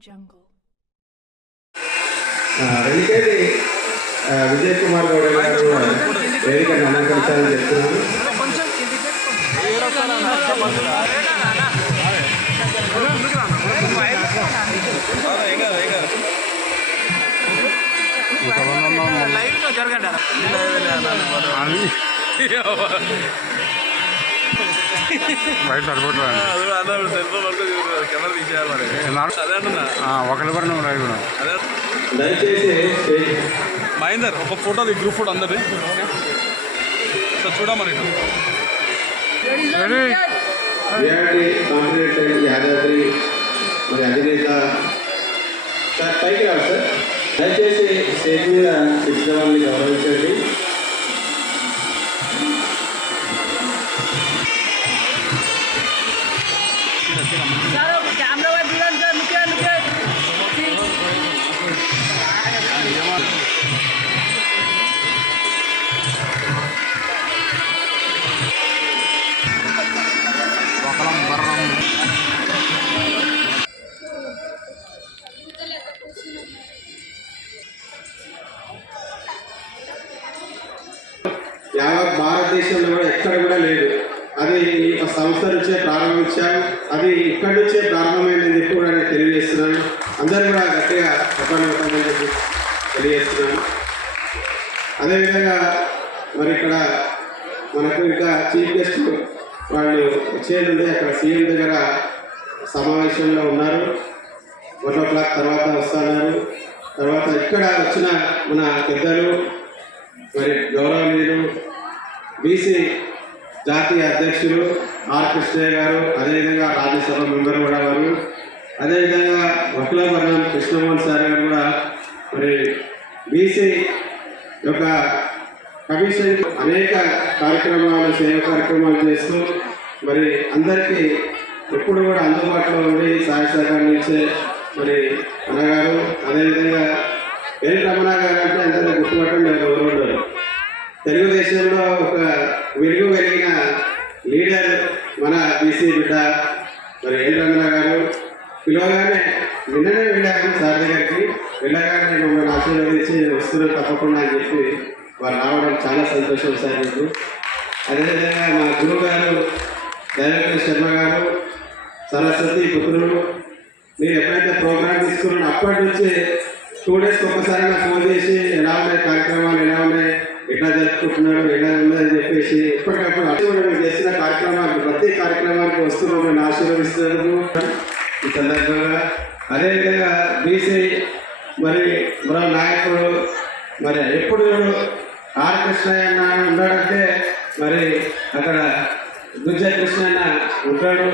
Jungle. Venkati Vijay Kumar Goud గారు వేదికను అలంకరించాలని చెప్తున్నాను బయట సరిపోతుంది కెమెరా తీసేయాలి మరి. అదే అంటున్నా. ఒకరి అదే. దయచేసి స్టేజ్ మహేందర్ ఒక ఫోటో ఈ గ్రూప్ ఫోటో అందరిది. సో చూడమని యాదాద్రి మరి అధినేత. సార్ పైకి రావు సార్. దయచేసి స్టేజ్ మీద ఇచ్చిన వాళ్ళని గౌరవించండి. యావత్ భారతదేశంలో కూడా ఎక్కడ కూడా లేదు. అది ఈ సంస్థ నుంచే ప్రారంభించాం. అది ఇక్కడి నుంచే ప్రారంభమైందని చెప్పి కూడా నేను తెలియజేస్తున్నాను. అందరూ కూడా గట్టిగా చెప్పండి చెప్పి తెలియజేస్తున్నాను. అదేవిధంగా మరి ఇక్కడ మనకు ఇంకా చీఫ్ గెస్ట్ వాళ్ళు వచ్చేది అక్కడ సీఎం దగ్గర సమావేశంలో ఉన్నారు. వన్ ఓ క్లాక్ తర్వాత వస్తున్నారు. తర్వాత ఇక్కడ వచ్చిన మన పెద్దలు మరి గౌరవనీయులు బీసీ జాతీయ అధ్యక్షులు ఆర్ కృష్ణయ్య గారు అదేవిధంగా రాజ్యసభ మెంబర్ కూడా వారు అదేవిధంగా వకులభరణం కృష్ణమోహన్ సార్ గారు కూడా మరి బీసీ యొక్క కమిషన్ అనేక కార్యక్రమాలు సేవ కార్యక్రమాలు చేస్తూ మరి అందరికీ ఎప్పుడు కూడా అందుబాటులో ఉండి సహాయ సహకారం ఇచ్చే మరి అన్నగారు. అదేవిధంగా మన బిడ్డ. మరి ఏం రమణ గారు? పిలవగానే నిన్ననే వెళ్ళాను సార్ దగ్గరికి. వెళ్ళగానే నేను మిమ్మల్ని ఆశీర్వదించి వస్తున్నా తప్పకుండా అని చెప్పి వారు రావడం చాలా సంతోషం సార్ మీకు. అదేవిధంగా మా గురువు గారు దయాకర్ శర్మ గారు సరస్వతి పుత్రులు మీరు ఎప్పుడైతే ప్రోగ్రామ్ తీసుకున్నాను అప్పటి నుంచి టూ డేస్కి ఒకసారి నాకు ఫోన్ చేసి ఎలా ఉన్నాయి కార్యక్రమాలు ఎలా ఉన్నాయి ఎట్లా జరుపుకుంటున్నాడు ఎలా ఉన్నదని చెప్పేసి ఎప్పటికప్పుడు అటు కూడా మీరు చేసిన కార్యక్రమాలు ప్రతి కార్యక్రమానికి వస్తున్నాం నేను ఆశీర్వదిస్తున్నందుకు ఈ సందర్భంగా అదేవిధంగా బీసీ మరి మరో నాయకుడు మరి ఎప్పుడు ఆర్ కృష్ణయ్య అన్న ఉన్నాడంటే మరి అక్కడ గుజ్జ కృష్ణ ఉంటాడు.